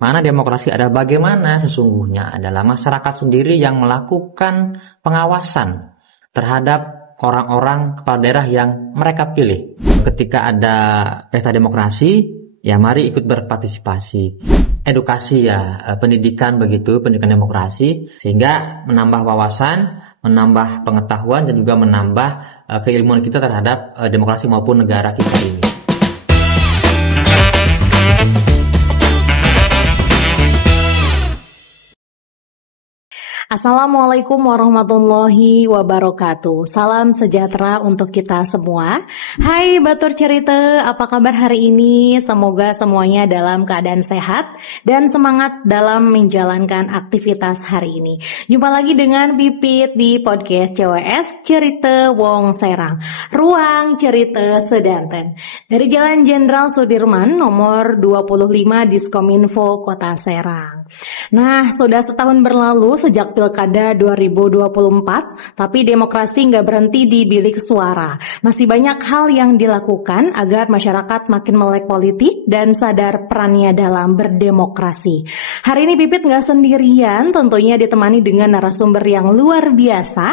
Mana demokrasi adalah bagaimana sesungguhnya adalah masyarakat sendiri yang melakukan pengawasan terhadap orang-orang kepala daerah yang mereka pilih. Ketika ada pesta demokrasi, ya mari ikut berpartisipasi. Edukasi ya, pendidikan begitu, pendidikan demokrasi, sehingga menambah wawasan, menambah pengetahuan, dan juga menambah keilmuan kita terhadap demokrasi maupun negara kita ini. Assalamualaikum warahmatullahi wabarakatuh. Salam sejahtera untuk kita semua. Hai Batur Cerita, apa kabar hari ini? Semoga semuanya dalam keadaan sehat dan semangat dalam menjalankan aktivitas hari ini. Jumpa lagi dengan Pipit di podcast CWS Cerita Wong Serang, Ruang Cerita Sedanten. Dari Jalan Jenderal Sudirman nomor 25 Diskominfo Kota Serang. Nah, sudah setahun berlalu sejak Pilkada 2024, tapi demokrasi nggak berhenti di bilik suara. Masih banyak hal yang dilakukan agar masyarakat makin melek politik dan sadar perannya dalam berdemokrasi. Hari ini Pipit nggak sendirian, tentunya ditemani dengan narasumber yang luar biasa.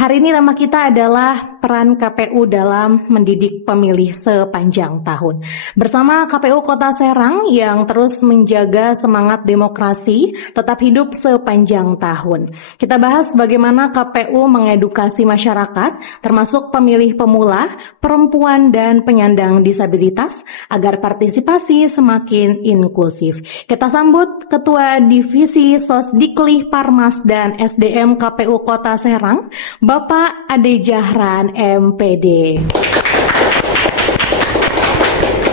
Hari ini tema kita adalah peran KPU dalam mendidik pemilih sepanjang tahun. Bersama KPU Kota Serang yang terus menjaga semangat demokrasi tetap hidup sepanjang tahun. Kita bahas bagaimana KPU mengedukasi masyarakat, termasuk pemilih pemula, perempuan, dan penyandang disabilitas, agar partisipasi semakin inklusif. Kita sambut Ketua Divisi Sosdikli Parmas dan SDM KPU Kota Serang, Bapak Ade Jahran, MPD.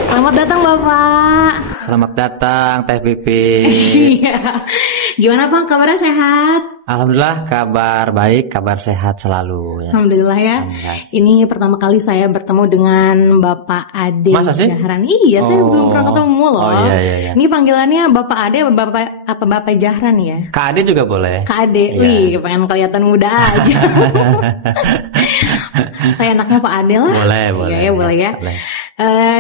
Selamat datang Bapak. Selamat datang Teh Pipi. Iya. Gimana Bang, kabarnya sehat? Alhamdulillah kabar baik, kabar sehat selalu ya. Alhamdulillah ya. Alhamdulillah. Ini pertama kali saya bertemu dengan Bapak Ade Jahran. Iya, saya belum pernah ketemu loh. Oh iya. Ini panggilannya Bapak Ade apa Bapak Jahran ya? Kak Ade juga boleh. Kak Ade, Iya. wih, pengen kelihatan muda aja. Saya anaknya Pak Ade lah. Boleh. Iya, boleh ya. Boleh.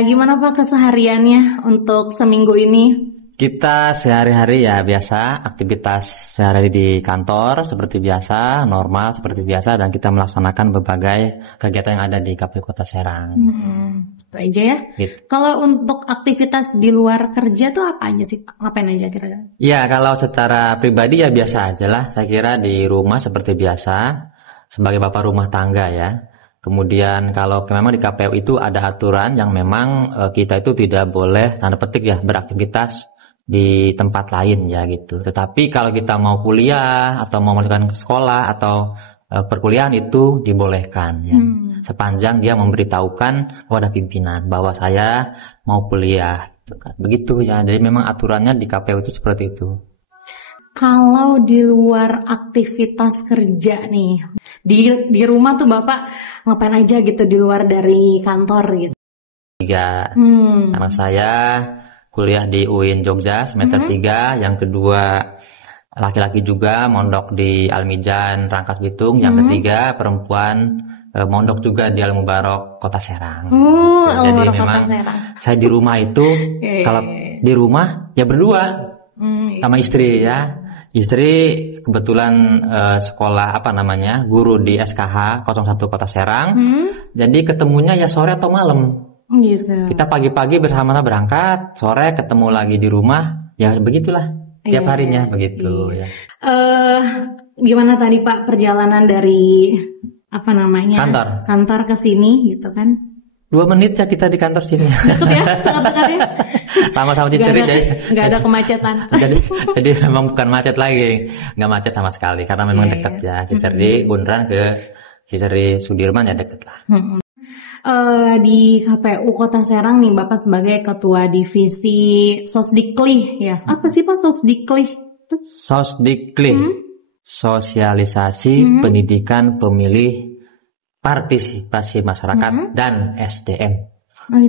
Gimana Pak kesehariannya untuk seminggu ini? Kita sehari-hari ya biasa, aktivitas sehari di kantor seperti biasa, normal seperti biasa, dan kita melaksanakan berbagai kegiatan yang ada di KPU Kota Serang. Itu aja ya. Gitu. Kalau untuk aktivitas di luar kerja tuh apa aja sih Pak? Ngapain aja kira-kira? Ya kalau secara pribadi ya biasa aja lah, saya kira di rumah seperti biasa, sebagai bapak rumah tangga ya. Kemudian kalau memang di KPU itu ada aturan yang memang kita itu tidak boleh tanda petik ya beraktivitas di tempat lain ya gitu. Tetapi kalau kita mau kuliah atau mau melanjutkan sekolah atau perkuliahan itu dibolehkan ya. Sepanjang dia memberitahukan kepada pimpinan bahwa saya mau kuliah gitu kan. Begitu ya. Jadi memang aturannya di KPU itu seperti itu. Kalau di luar aktivitas kerja nih, di rumah tuh Bapak ngapain aja gitu di luar dari kantor gitu? Karena saya kuliah di UIN Jogja semester 3, yang kedua laki-laki juga mondok di Al-Mijan Rangkas Bitung, yang ketiga perempuan mondok juga di Al Mubarok Kota Serang. Jadi memang saya di rumah itu kalau di rumah ya berdua sama istri ya. Istri kebetulan sekolah guru di SKH 01 Kota Serang. Jadi ketemunya ya sore atau malam. Gitu. Kita pagi-pagi bersama-sama berangkat, sore ketemu lagi di rumah. Ya begitulah tiap harinya begitu ya. Gimana tadi Pak perjalanan dari kantor ke sini gitu kan? 2 menit ya kita di kantor sini. Dekat ya, sangat dekat ya. Sama-sama Ciceri jadi. Nggak ada kemacetan. jadi memang bukan macet lagi, nggak macet sama sekali karena memang dekat ya. Ciceri bundaran ke Ciceri Sudirman ya dekat lah. Di KPU Kota Serang nih Bapak sebagai Ketua Divisi Sosdikli ya. Apa sih Pak Sosdikli? Sosdikli, Sosialisasi Pendidikan Pemilih Partisipasi Masyarakat dan SDM.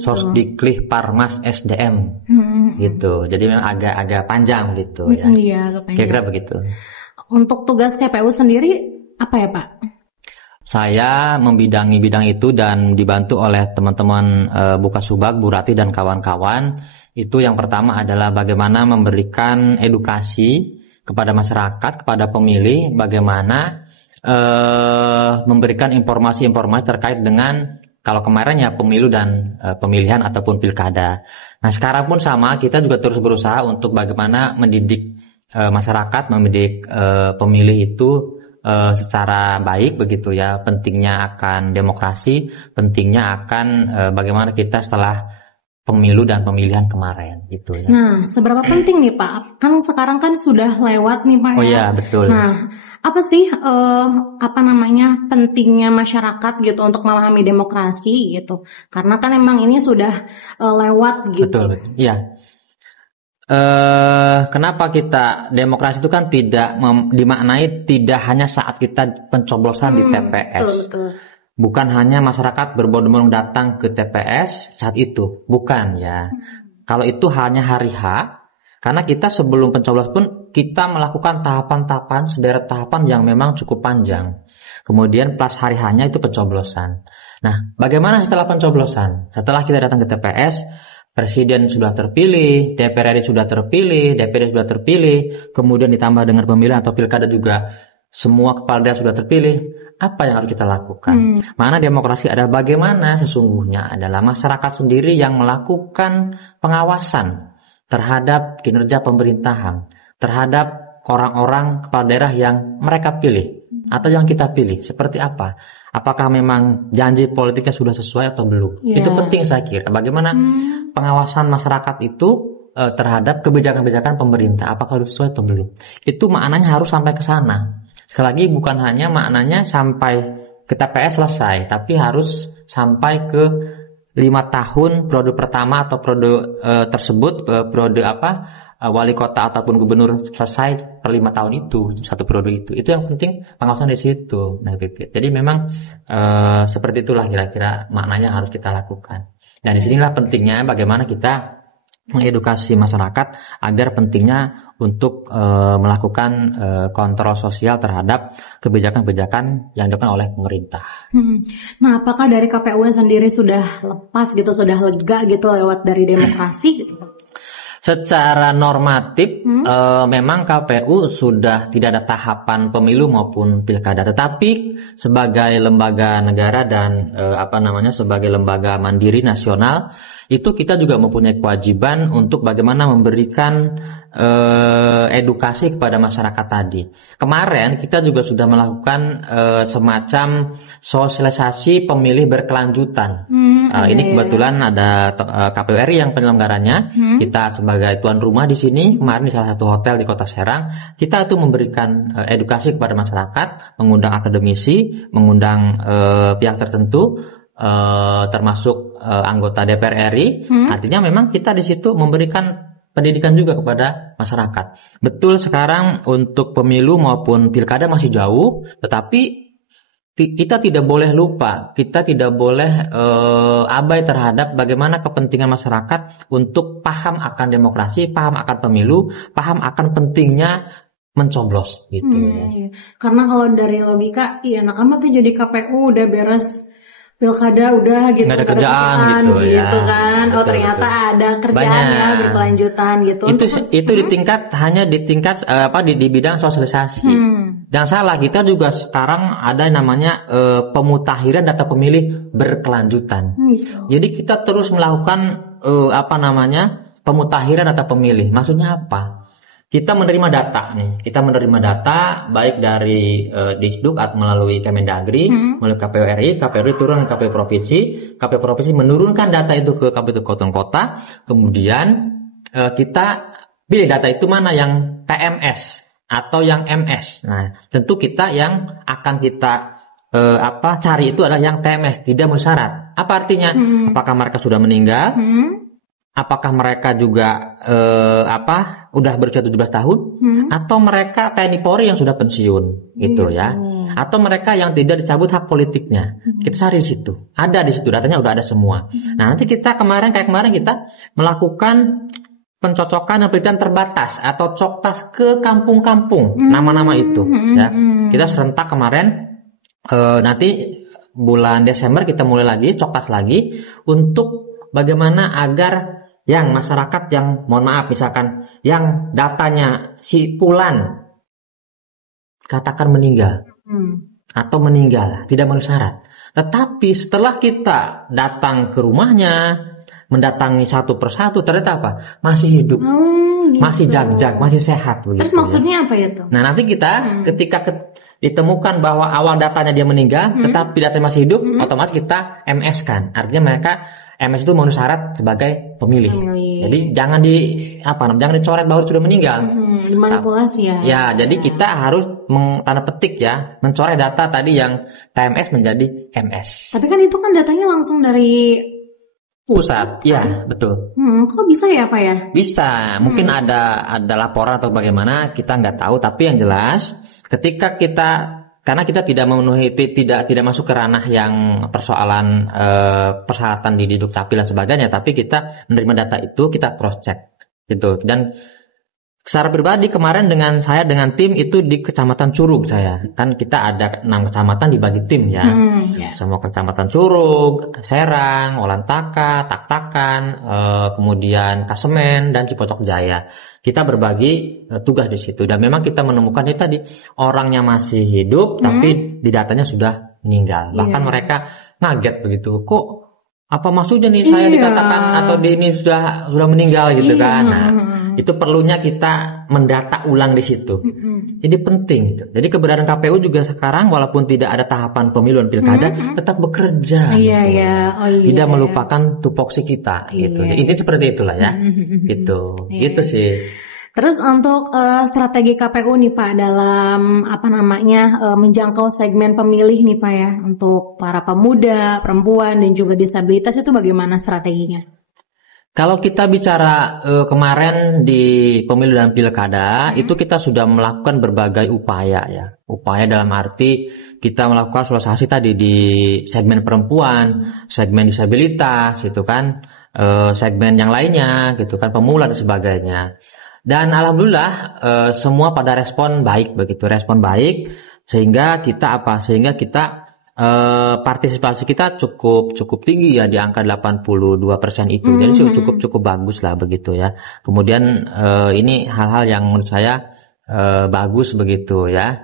Sosdikli Parmas SDM gitu. Jadi memang agak panjang gitu ya. Iya, agak panjang. Kira-kira begitu. Untuk tugas KPU sendiri apa ya Pak? Saya membidangi bidang itu dan dibantu oleh teman-teman Buka Subak, Bu Rati dan kawan-kawan. Itu yang pertama adalah bagaimana memberikan edukasi kepada masyarakat, kepada pemilih, bagaimana memberikan informasi-informasi terkait dengan kalau kemarin ya pemilu dan pemilihan ataupun pilkada. Nah sekarang pun sama, kita juga terus berusaha untuk bagaimana mendidik masyarakat, mendidik pemilih itu secara baik begitu ya. Pentingnya akan demokrasi, pentingnya akan bagaimana kita setelah pemilu dan pemilihan kemarin gitu ya. Nah, seberapa penting nih Pak? Kan sekarang kan sudah lewat nih Pak Oh ya. iya betul. Nah, apa sih pentingnya masyarakat gitu untuk memahami demokrasi gitu? Karena kan emang ini sudah lewat gitu. Betul. Iya. Kenapa kita demokrasi itu kan tidak dimaknai tidak hanya saat kita pencoblosan di TPS. Betul. Bukan hanya masyarakat berbondong-bondong datang ke TPS saat itu, bukan ya. Kalau itu hanya hari H, karena kita sebelum pencoblosan pun kita melakukan tahapan-tahapan, sederet tahapan yang memang cukup panjang. Kemudian plus hari H-nya itu pencoblosan. Nah, bagaimana setelah pencoblosan? Setelah kita datang ke TPS, Presiden sudah terpilih, DPR RI sudah terpilih, DPD sudah terpilih, kemudian ditambah dengan pemilihan atau pilkada juga semua kepala daerah sudah terpilih. Apa yang harus kita lakukan? Mana demokrasi ada bagaimana sesungguhnya adalah masyarakat sendiri yang melakukan pengawasan terhadap kinerja pemerintahan, terhadap orang-orang kepala daerah yang mereka pilih atau yang kita pilih. Seperti apa? Apakah memang janji politiknya sudah sesuai atau belum? Itu penting saya kira. Bagaimana pengawasan masyarakat itu terhadap kebijakan-kebijakan pemerintah, apakah sudah sesuai atau belum? Itu maknanya harus sampai ke sana. Sekali lagi bukan hanya maknanya sampai ke TPS selesai, tapi harus sampai ke 5 tahun periode pertama atau periode tersebut, periode wali kota ataupun gubernur selesai per 5 tahun itu, satu periode itu yang penting pengawasan di situ. Nah, jadi memang seperti itulah kira-kira maknanya harus kita lakukan. Dan disinilah pentingnya bagaimana kita mengedukasi masyarakat agar pentingnya untuk melakukan kontrol sosial terhadap kebijakan-kebijakan yang dilakukan oleh pemerintah. Nah, apakah dari KPU sendiri sudah lepas gitu, sudah lega gitu lewat dari demokrasi gitu? Secara normatif memang KPU sudah tidak ada tahapan pemilu maupun pilkada, tetapi sebagai lembaga negara dan sebagai lembaga mandiri nasional itu kita juga mempunyai kewajiban untuk bagaimana memberikan edukasi kepada masyarakat tadi. Kemarin kita juga sudah melakukan semacam sosialisasi pemilih berkelanjutan. Ini kebetulan ada KPU RI yang penyelenggaranya. Kita sebagai tuan rumah di sini kemarin di salah satu hotel di Kota Serang, kita itu memberikan edukasi kepada masyarakat, mengundang akademisi, mengundang pihak tertentu, termasuk anggota DPR RI. Artinya memang kita di situ memberikan pendidikan juga kepada masyarakat. Betul sekarang untuk pemilu maupun pilkada masih jauh, tetapi kita tidak boleh lupa, kita tidak boleh abai terhadap bagaimana kepentingan masyarakat untuk paham akan demokrasi, paham akan pemilu, paham akan pentingnya mencoblos gitu. Iya. Karena kalau dari logika, iya nakama tuh jadi KPU udah beres pilkada udah gitu, nggak ada kerjaan gitu ya kan. betul, ternyata betul. ada kerjaan Banyak. ya berkelanjutan gitu. Itu di tingkat di bidang sosialisasi. Jangan salah, kita juga sekarang ada namanya pemutakhiran data pemilih berkelanjutan. Jadi kita terus melakukan pemutakhiran data pemilih. Maksudnya apa? Kita menerima data nih, baik dari Disduk atau melalui Kemendagri, melalui KPU RI, KPU RI turun ke KPU provinsi, KPU provinsi menurunkan data itu ke KPU kota, kemudian kita pilih data itu mana yang TMS atau yang MS. Nah, tentu kita yang akan kita cari itu adalah yang TMS, tidak bersyarat. Apa artinya? Apakah mereka sudah meninggal? Apakah mereka juga udah berusia 17 tahun atau mereka TNI Polri yang sudah pensiun gitu ya, atau mereka yang tidak dicabut hak politiknya. Kita cari di situ, ada di situ datanya, udah ada semua. Nah, nanti kita kemarin kita melakukan pencocokan dan penelitian terbatas atau coktas ke kampung-kampung nama-nama itu ya. Kita serentak kemarin nanti bulan Desember kita mulai lagi coklas lagi untuk bagaimana agar yang masyarakat yang mohon maaf misalkan yang datanya si Fulan katakan meninggal atau meninggal tidak memenuhi syarat. Tetapi setelah kita datang ke rumahnya, mendatangi satu persatu, ternyata apa? Masih hidup, gitu. masih jag-jag, masih sehat. Begitu, Terus maksudnya apa itu? Nah nanti kita ketika ditemukan bahwa awal datanya dia meninggal, tetapi datanya masih hidup, otomatis kita MS kan. Artinya mereka MS itu memenuhi syarat sebagai pemilih. Jadi jangan jangan dicoret bahwa sudah meninggal. Manipulasi ya. Ya, jadi kita harus tanda petik ya, mencoret data tadi yang TMS menjadi MS. Tapi kan itu kan datanya langsung dari Pusat, ya betul. Kok bisa ya Pak ya? Bisa, mungkin ada laporan atau bagaimana kita nggak tahu. Tapi yang jelas, ketika karena kita tidak memenuhi tidak masuk ke ranah yang persoalan persyaratan di Dukcapil dan sebagainya, tapi kita menerima data itu kita cross check gitu. Dan secara pribadi kemarin dengan tim itu di Kecamatan Curug kan kita ada 6 kecamatan dibagi tim ya. Semua Kecamatan Curug, Serang, Olantaka, Tak-Takan, kemudian Kasemen dan Cipocok Jaya. Kita berbagi tugas di situ dan memang kita menemukan itu tadi orangnya masih hidup tapi di datanya sudah meninggal. Bahkan mereka ngaget begitu. Kok apa maksudnya nih saya dikatakan atau ini sudah meninggal gitu kan. Nah, itu perlunya kita mendata ulang di situ. Jadi penting gitu. Jadi keberadaan KPU juga sekarang walaupun tidak ada tahapan pemilu dan pilkada tetap bekerja. Tidak melupakan tupoksi kita gitu. Intinya seperti itulah ya. Gitu. Gitu sih. Terus untuk strategi KPU nih Pak dalam menjangkau segmen pemilih nih Pak ya untuk para pemuda, perempuan dan juga disabilitas itu bagaimana strateginya? Kalau kita bicara kemarin di pemilu dan pilkada itu kita sudah melakukan berbagai upaya ya. Upaya dalam arti kita melakukan sosialisasi tadi di segmen perempuan, segmen disabilitas gitu kan, segmen yang lainnya gitu kan, pemula dan sebagainya. Dan alhamdulillah semua pada respon baik sehingga kita partisipasi kita cukup tinggi ya di angka 82% itu. Jadi cukup bagus lah begitu ya. Kemudian ini hal-hal yang menurut saya bagus begitu ya.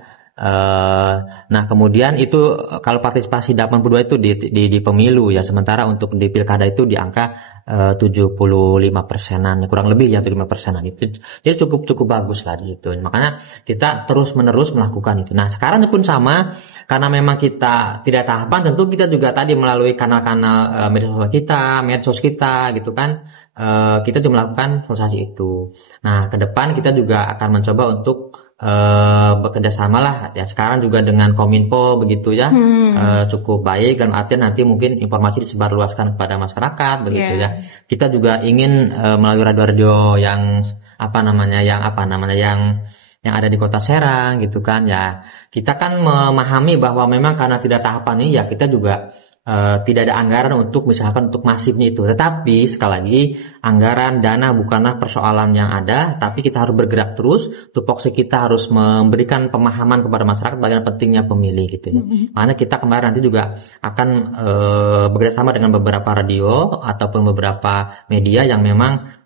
Nah kemudian itu kalau partisipasi 82 itu di pemilu ya, sementara untuk di pilkada itu di angka 75%-an, kurang lebih ya 75%-an itu. Jadi cukup bagus lah gitu. Makanya kita terus menerus melakukan itu. Nah sekarang pun sama, karena memang kita tidak tahapan, tentu kita juga tadi melalui kanal-kanal medsos kita gitu kan, kita juga melakukan sosialisasi itu. Nah ke depan kita juga akan mencoba untuk bekerja sama lah ya, sekarang juga dengan Kominfo begitu ya, cukup baik dan artinya nanti mungkin informasi disebarluaskan kepada masyarakat begitu ya. Kita juga ingin melalui radio-radio yang yang ada di Kota Serang gitu kan ya. Kita kan memahami bahwa memang karena tidak tahapan ini ya kita juga tidak ada anggaran untuk misalkan untuk masifnya itu. Tetapi sekali lagi anggaran dana bukanlah persoalan yang ada, tapi kita harus bergerak terus. Tupoksi kita harus memberikan pemahaman kepada masyarakat bagaimana pentingnya pemilih gitu ya. Makanya kita kemarin nanti juga akan bekerjasama dengan beberapa radio ataupun beberapa media yang memang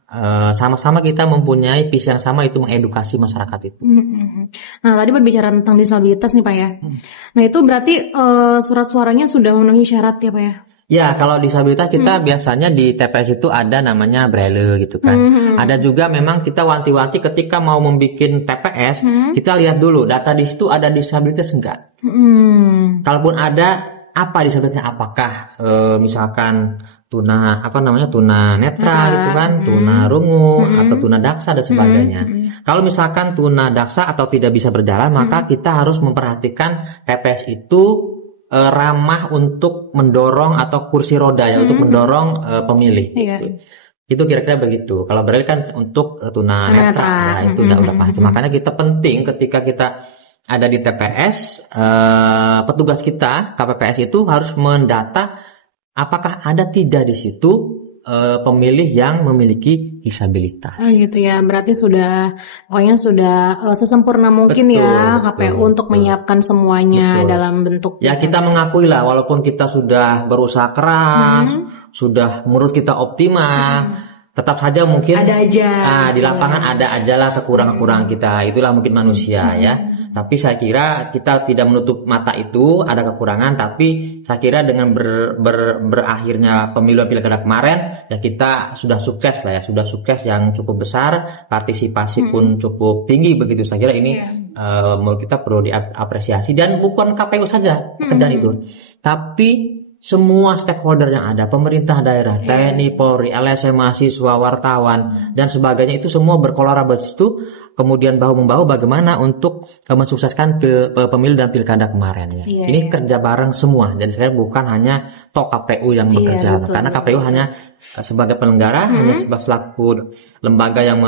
sama-sama kita mempunyai visi yang sama, itu mengedukasi masyarakat itu. Nah tadi berbicara tentang disabilitas nih Pak ya. Nah itu berarti surat suaranya sudah memenuhi syarat ya Pak ya? Ya kalau disabilitas kita biasanya di TPS itu ada namanya braille gitu kan. Ada juga memang kita wanti-wanti ketika mau membuat TPS, kita lihat dulu data di situ ada disabilitas enggak. Kalaupun ada, apa disabilitasnya? Apakah misalkan tuna netra gitu kan, tuna rungu atau tuna daksa dan sebagainya. Kalau misalkan tuna daksa atau tidak bisa berjalan, maka kita harus memperhatikan TPS itu ramah untuk mendorong atau kursi roda ya, untuk mendorong pemilih. Itu kira-kira begitu. Kalau berarti kan untuk tuna netra ya, itu udah pasti. Makanya kita penting ketika kita ada di TPS, petugas kita KPPS itu harus mendata apakah ada tidak di situ pemilih yang memiliki disabilitas. Oh gitu ya, berarti pokoknya sudah sesempurna mungkin Betul, ya KPU betul, untuk betul. menyiapkan semuanya Betul. dalam bentuk Ya kita mengakui lah, walaupun kita sudah berusaha keras, sudah menurut kita optimal, tetap saja mungkin ada aja di lapangan ada aja lah kekurangan-kekurangan kita. Itulah mungkin manusia ya. Tapi saya kira kita tidak menutup mata itu ada kekurangan, tapi saya kira dengan berakhirnya pemilu pilkada kemarin ya kita sudah sukses lah ya, sudah sukses yang cukup besar, partisipasi pun cukup tinggi begitu. Saya kira ini menurut kita perlu diapresiasi, dan bukan KPU saja pekerjaan itu, tapi semua stakeholder yang ada, pemerintah daerah, TNI, Polri, LSM, mahasiswa, wartawan, dan sebagainya, itu semua berkolaborasi itu, kemudian bahu-membahu bagaimana untuk mensukseskan pemilu dan pilkada kemarin ya. Ini kerja bareng semua, jadi saya bukan hanya KPU yang bekerja, karena KPU hanya sebagai penyelenggara, hanya selaku lembaga yang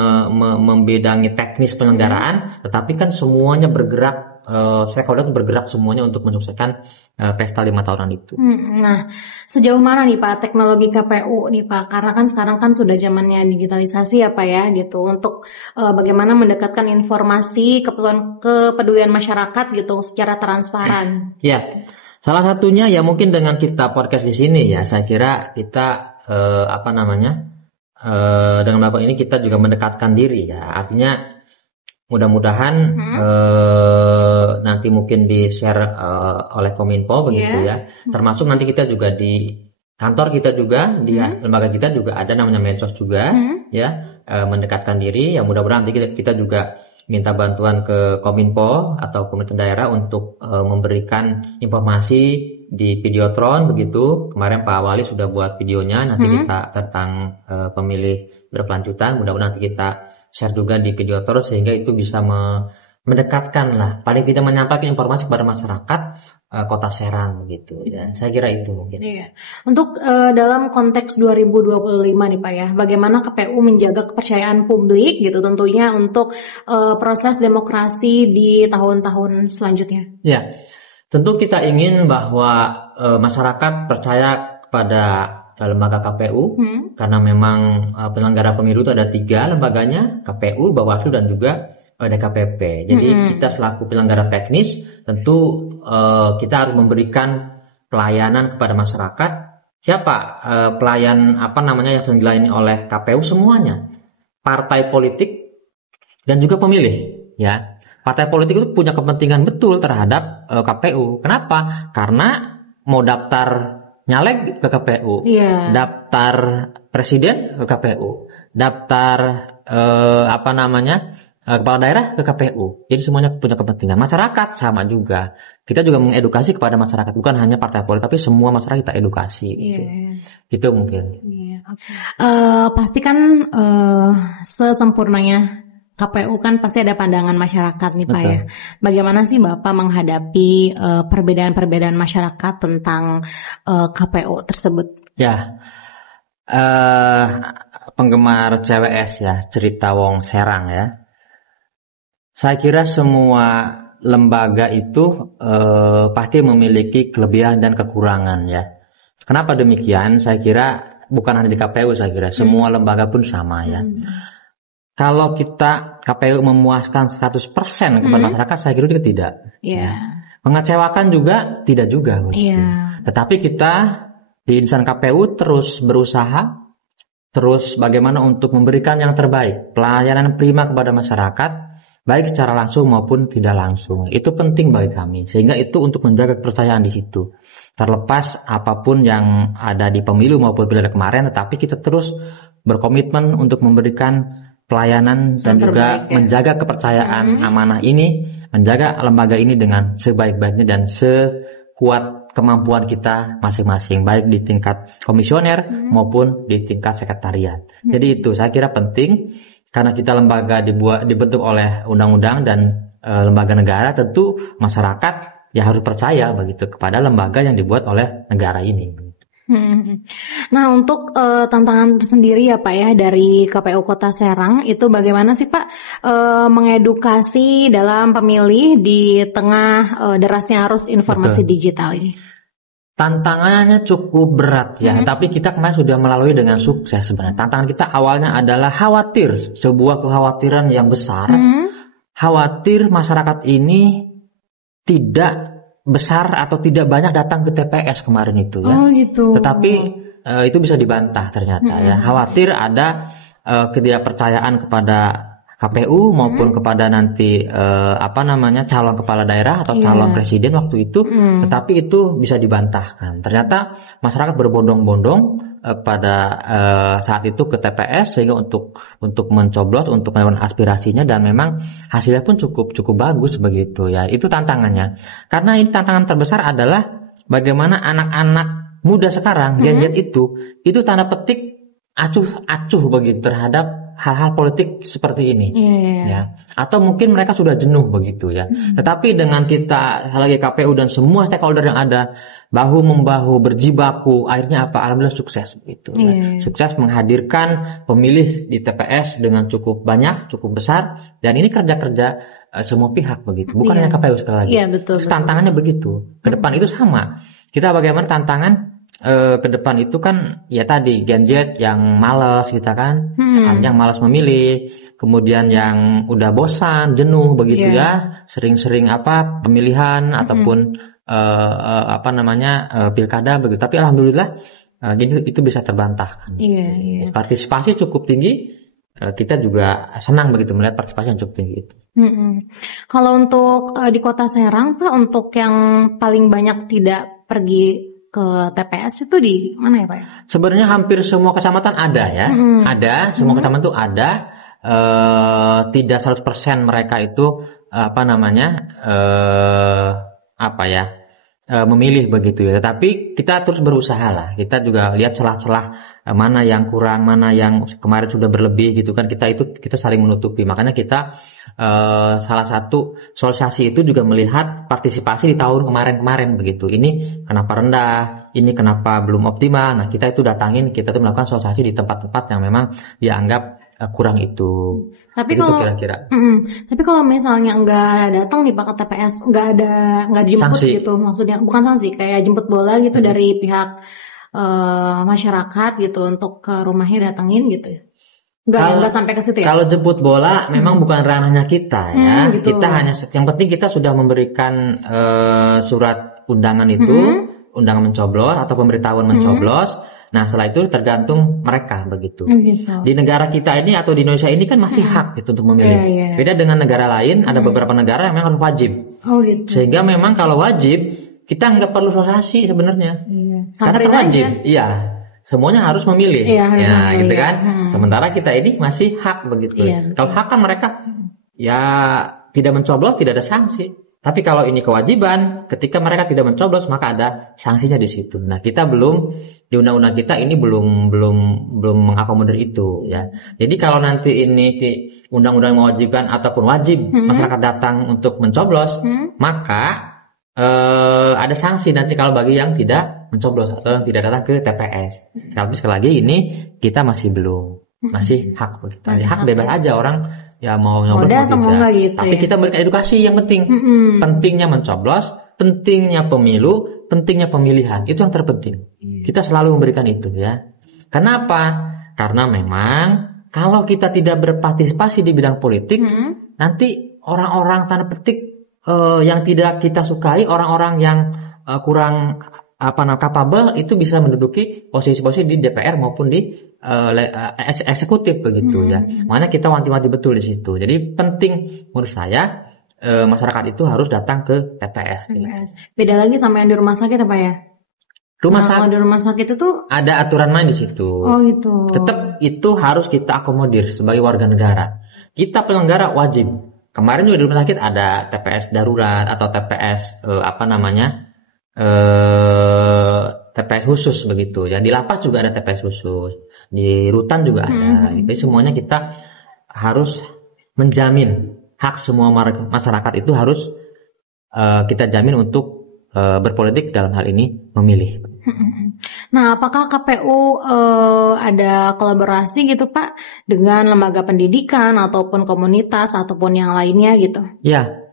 membidangi teknis penyelenggaraan, tetapi kan semuanya bergerak, stakeholder bergerak semuanya untuk mensukseskan pesta 5 tahunan itu. Nah, sejauh mana nih Pak teknologi KPU nih Pak? Karena kan sekarang kan sudah zamannya digitalisasi ya Pak ya gitu, untuk bagaimana mendekatkan informasi kepedulian masyarakat gitu secara transparan. Ya, salah satunya ya mungkin dengan kita podcast di sini ya, saya kira kita dengan melakukan ini kita juga mendekatkan diri ya, artinya mudah-mudahan nanti mungkin di-share oleh Kominfo begitu ya. Termasuk nanti kita juga di kantor kita juga, di lembaga kita juga ada namanya medsos juga ya, mendekatkan diri ya. Mudah-mudahan nanti kita juga minta bantuan ke Kominfo atau pemerintah daerah untuk memberikan informasi di Videotron begitu. Kemarin Pak Wali sudah buat videonya nanti kita tentang pemilih berkelanjutan. Mudah-mudahan nanti kita share juga di Videotron sehingga itu bisa mendekatkan lah, paling tidak menyampaikan informasi kepada masyarakat Kota Serang begitu ya. Saya kira itu mungkin. Iya. Untuk dalam konteks 2025 nih Pak ya, bagaimana KPU menjaga kepercayaan publik gitu tentunya untuk proses demokrasi di tahun-tahun selanjutnya. Ya, tentu kita ingin bahwa masyarakat percaya kepada lembaga KPU karena memang penyelenggara pemilu itu ada 3 lembaganya, KPU, Bawaslu, dan juga DKPP. Jadi kita selaku penyelenggara teknis tentu kita harus memberikan pelayanan kepada masyarakat. Siapa pelayan yang dilayani oleh KPU? Semuanya, partai politik dan juga pemilih ya. Partai politik itu punya kepentingan betul terhadap KPU. Kenapa? Karena mau daftar nyalek ke KPU, daftar presiden ke KPU, daftar kepala daerah ke KPU. Jadi semuanya punya kepentingan. Masyarakat sama juga. Kita juga mengedukasi kepada masyarakat, bukan hanya partai politik, tapi semua masyarakat kita edukasi. Gitu mungkin. Pasti kan sesempurnanya KPU kan pasti ada pandangan masyarakat nih Pak ya. Bagaimana sih Bapak menghadapi perbedaan-perbedaan masyarakat tentang KPU tersebut? Ya, penggemar CWS ya, cerita Wong Serang ya. Saya kira semua lembaga itu pasti memiliki kelebihan dan kekurangan ya. Kenapa demikian? Saya kira bukan hanya di KPU, saya kira semua lembaga pun sama ya. Kalau kita KPU memuaskan 100% kepada masyarakat, saya kira juga tidak. Mengecewakan juga tidak juga. Tetapi kita di insan KPU terus berusaha, terus bagaimana untuk memberikan yang terbaik, pelayanan prima kepada masyarakat, baik secara langsung maupun tidak langsung. Itu penting bagi kami, sehingga itu untuk menjaga kepercayaan di situ. Terlepas apapun yang ada di pemilu maupun pilkada kemarin, tetapi kita terus berkomitmen untuk memberikan pelayanan dan juga menjaga kepercayaan amanah ini, menjaga lembaga ini dengan sebaik-baiknya dan sekuat kemampuan kita masing-masing, baik di tingkat komisioner maupun di tingkat sekretariat. Jadi itu saya kira penting, karena kita lembaga dibentuk oleh undang-undang dan lembaga negara, tentu masyarakat ya harus percaya begitu kepada lembaga yang dibuat oleh negara ini. Nah, untuk tantangan tersendiri ya Pak ya dari KPU Kota Serang itu bagaimana sih Pak mengedukasi dalam pemilih di tengah derasnya arus informasi digital ini? Tantangannya cukup berat ya, tapi kita kemarin sudah melalui dengan sukses sebenarnya. Tantangan kita awalnya adalah khawatir, sebuah kekhawatiran yang besar. Khawatir masyarakat ini tidak besar atau tidak banyak datang ke TPS kemarin itu ya. Oh gitu. Tetapi itu bisa dibantah ternyata ya. Khawatir ada ketidakpercayaan kepada KPU maupun kepada nanti calon kepala daerah atau calon presiden waktu itu, tetapi itu bisa dibantahkan. Ternyata masyarakat berbondong-bondong pada saat itu ke TPS sehingga untuk mencoblos, untuk melakukan aspirasinya, dan memang hasilnya pun cukup bagus begitu ya. Itu tantangannya. Karena ini tantangan terbesar adalah bagaimana anak-anak muda sekarang Gen Z itu tanda petik acuh begitu terhadap hal-hal politik seperti ini, ya. Atau mungkin mereka sudah jenuh begitu ya. Tetapi dengan kita lagi KPU dan semua stakeholder yang ada bahu membahu berjibaku, akhirnya apa? Alhamdulillah sukses begitu. Sukses menghadirkan pemilih di TPS dengan cukup banyak, cukup besar, dan ini kerja semua pihak begitu. Bukan hanya KPU sekali lagi. Betul. Tantangannya begitu. Ke depan itu sama. Kita bagaimana tantangan ke depan itu kan ya tadi Gen Z yang malas kita kan, yang malas memilih, kemudian yang udah bosan, jenuh begitu ya, sering-sering pemilihan ataupun pilkada begitu. Tapi alhamdulillah Gen Z itu bisa terbantahkan. Partisipasi cukup tinggi, kita juga senang begitu melihat partisipasi yang cukup tinggi itu. Kalau untuk di Kota Serang Pak, untuk yang paling banyak tidak pergi ke TPS itu di mana ya Pak? Sebenarnya hampir semua kecamatan ada ya, ada semua kecamatan itu ada. Tidak 100% mereka itu memilih begitu ya. Tetapi kita terus berusaha lah. Kita juga lihat celah-celah mana yang kurang, mana yang kemarin sudah berlebih gitu kan. Kita saling menutupi. Makanya kita salah satu sosialisasi itu juga melihat partisipasi di tahun kemarin begitu. Ini kenapa rendah, ini kenapa belum optimal. Nah, kita itu datangin, kita tuh melakukan sosialisasi di tempat-tempat yang memang dianggap kurang itu. Tapi begitu kalau kira-kira. Tapi kalau misalnya nggak datang nih Pak ke TPS, nggak dijemput Sanksi. gitu, maksudnya bukan sanksi, kayak jemput bola gitu dari pihak masyarakat gitu untuk ke rumahnya datangin gitu. Nggak sampai ke situ ya? Kalau jemput bola memang bukan ranahnya kita ya. Gitu. Kita hanya yang penting kita sudah memberikan surat undangan itu, undangan mencoblos atau pemberitahuan mencoblos. Nah, setelah itu tergantung mereka begitu. Gitu. Di negara kita ini atau di Indonesia ini kan masih hak gitu untuk memilih. Beda dengan negara lain, ada beberapa negara yang memang harus wajib. Oh gitu. Sehingga memang kalau wajib kita nggak perlu sosialisasi sebenarnya. Karena terwajib. Iya. Semuanya harus memilih, harus memilih, gitu kan. Sementara kita ini masih hak begitu. Kalau hak kan mereka ya tidak mencoblos tidak ada sanksi. Tapi kalau ini kewajiban, ketika mereka tidak mencoblos maka ada sanksinya di situ. Nah, kita belum di undang-undang kita ini belum mengakomodir itu ya. Jadi kalau nanti ini di undang-undang mewajibkan ataupun wajib masyarakat datang untuk mencoblos, maka ada sanksi nanti kalau bagi yang tidak mencoblos atau yang tidak datang ke TPS. Tapi sekali lagi ini kita masih masih hak begitu. Hak bebas aja orang ya mau nyoblos mau tidak. Gitu, tapi kita berikan edukasi yang penting. Pentingnya mencoblos, pentingnya pemilu, pentingnya pemilihan. Itu yang terpenting. Kita selalu memberikan itu ya. Kenapa? Karena memang kalau kita tidak berpartisipasi di bidang politik, nanti orang-orang tanda petik yang tidak kita sukai, orang-orang yang kurang capable itu bisa menduduki posisi-posisi di DPR maupun di eksekutif begitu ya. Makanya kita wanti-wanti betul di situ. Jadi penting menurut saya masyarakat itu harus datang ke TPS. Beda lagi sama yang di rumah sakit apa ya? Kalau di rumah sakit itu ada aturan main di situ. Oh gitu. Tetap itu harus kita akomodir sebagai warga negara. Kita penyelenggara wajib. Kemarin juga di rumah sakit ada TPS darurat atau TPS TPS khusus begitu. Ya di lapas juga ada TPS khusus. Di rutan juga ada. Jadi semuanya kita harus menjamin hak semua masyarakat itu harus kita jamin untuk berpolitik dalam hal ini memilih. Nah, apakah KPU ada kolaborasi gitu Pak dengan lembaga pendidikan ataupun komunitas ataupun yang lainnya gitu? Ya,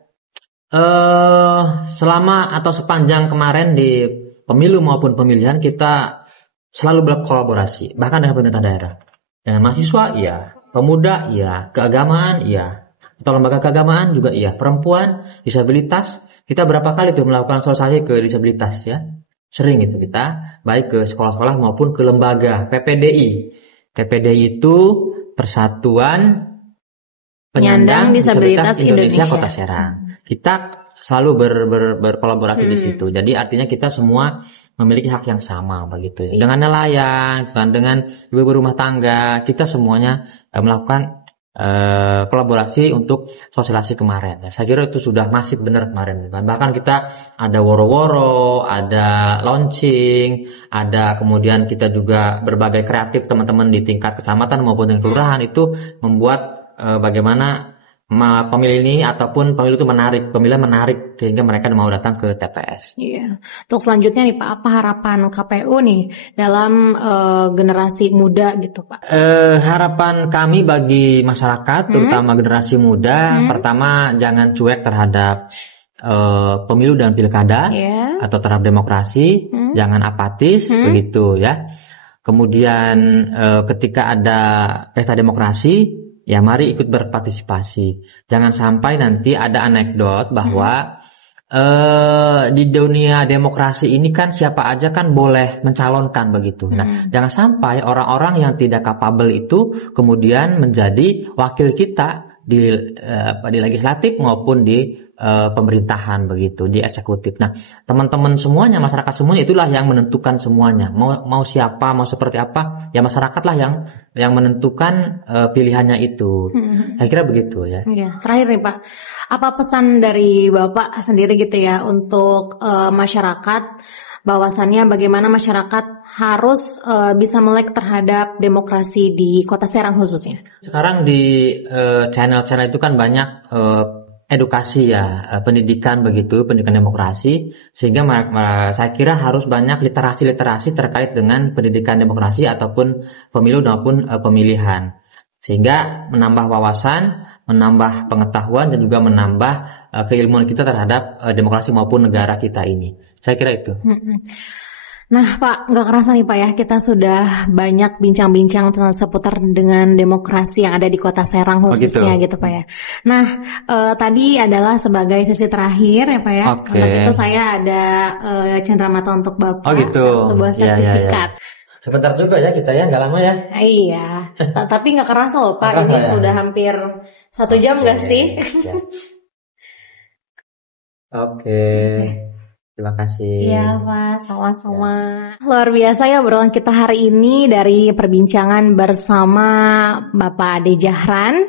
selama atau sepanjang kemarin di pemilu maupun pemilihan kita selalu berkolaborasi, bahkan dengan pemerintah daerah. Dengan mahasiswa, iya. Pemuda, iya. Keagamaan, iya. Atau lembaga keagamaan juga iya. Perempuan, disabilitas, kita berapa kali tuh melakukan sosialisasi ke disabilitas ya. Sering itu kita, baik ke sekolah-sekolah maupun ke lembaga. PPDI. PPDI itu Persatuan Penyandang Disabilitas Indonesia Kota Serang. Kita selalu berkolaborasi di situ. Jadi artinya kita semua memiliki hak yang sama begitu. Dengan nelayan, dengan ibu rumah tangga, kita semuanya melakukan kolaborasi untuk sosialisasi kemarin. Saya kira itu sudah masif benar kemarin. Bahkan kita ada woro-woro, ada launching, ada kemudian kita juga berbagai kreatif teman-teman di tingkat kecamatan maupun di kelurahan itu membuat bagaimana pemilih ini ataupun pemilu itu pemilihan menarik sehingga mereka mau datang ke TPS. Iya. Untuk selanjutnya nih Pak, apa harapan KPU nih dalam generasi muda gitu Pak? Harapan kami bagi masyarakat, terutama generasi muda, pertama jangan cuek terhadap pemilu dan pilkada atau terhadap demokrasi, jangan apatis begitu ya. Kemudian ketika ada pesta demokrasi, ya mari ikut berpartisipasi. Jangan sampai nanti ada anekdot bahwa di dunia demokrasi ini kan siapa aja kan boleh mencalonkan begitu. Nah, jangan sampai orang-orang yang tidak kapabel itu kemudian menjadi wakil kita di legislatif maupun di pemerintahan begitu, di eksekutif. Nah, teman-teman semuanya, masyarakat semuanya itulah yang menentukan semuanya. Mau siapa, mau seperti apa, ya masyarakatlah yang menentukan pilihannya itu. Saya kira begitu ya. Ya. Terakhir nih Pak, apa pesan dari Bapak sendiri gitu ya untuk masyarakat, bahwasannya bagaimana masyarakat harus bisa melek terhadap demokrasi di Kota Serang khususnya? Sekarang di channel-channel itu kan banyak edukasi ya, pendidikan begitu, pendidikan demokrasi, sehingga saya kira harus banyak literasi terkait dengan pendidikan demokrasi ataupun pemilu maupun pemilihan, sehingga menambah wawasan, menambah pengetahuan dan juga menambah keilmuan kita terhadap demokrasi maupun negara kita ini. Saya kira itu. Nah Pak, nggak kerasa nih Pak ya, kita sudah banyak bincang-bincang tentang seputar dengan demokrasi yang ada di Kota Serang khususnya gitu Pak ya. Nah tadi adalah sebagai sesi terakhir ya Pak ya. Untuk itu saya ada cenderamata untuk Bapak, sebuah sertifikat. Sebentar juga ya kita ya, nggak lama ya. Iya, tapi nggak kerasa loh Pak, ini sudah hampir 1 jam nggak sih? Terima kasih. Iya Pak, sama-sama. Luar biasa ya obrolan kita hari ini dari perbincangan bersama Bapak Ade Jahran.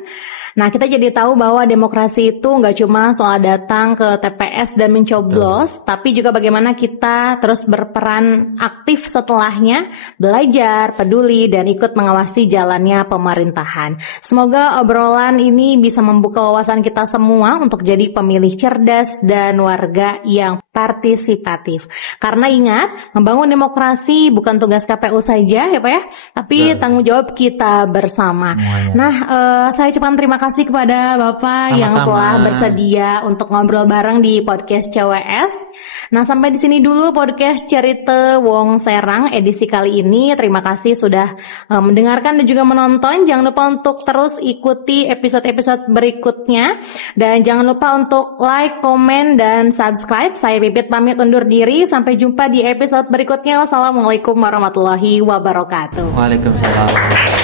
Nah, kita jadi tahu bahwa demokrasi itu nggak cuma soal datang ke TPS dan mencoblos, tapi juga bagaimana kita terus berperan aktif setelahnya, belajar, peduli, dan ikut mengawasi jalannya pemerintahan. Semoga obrolan ini bisa membuka wawasan kita semua untuk jadi pemilih cerdas dan warga yang partisipatif. Karena ingat, membangun demokrasi bukan tugas KPU saja ya Pak ya, tapi tanggung jawab kita bersama. Nah, saya ucapkan terima kasih kepada Bapak yang telah bersedia untuk ngobrol bareng di podcast CWS. Nah, sampai di sini dulu podcast Cerita Wong Serang edisi kali ini. Terima kasih sudah mendengarkan dan juga menonton. Jangan lupa untuk terus ikuti episode-episode berikutnya. Dan jangan lupa untuk like, komen, dan subscribe. Saya Pipit pamit undur diri. Sampai jumpa di episode berikutnya. Wassalamualaikum warahmatullahi wabarakatuh. Waalaikumsalam.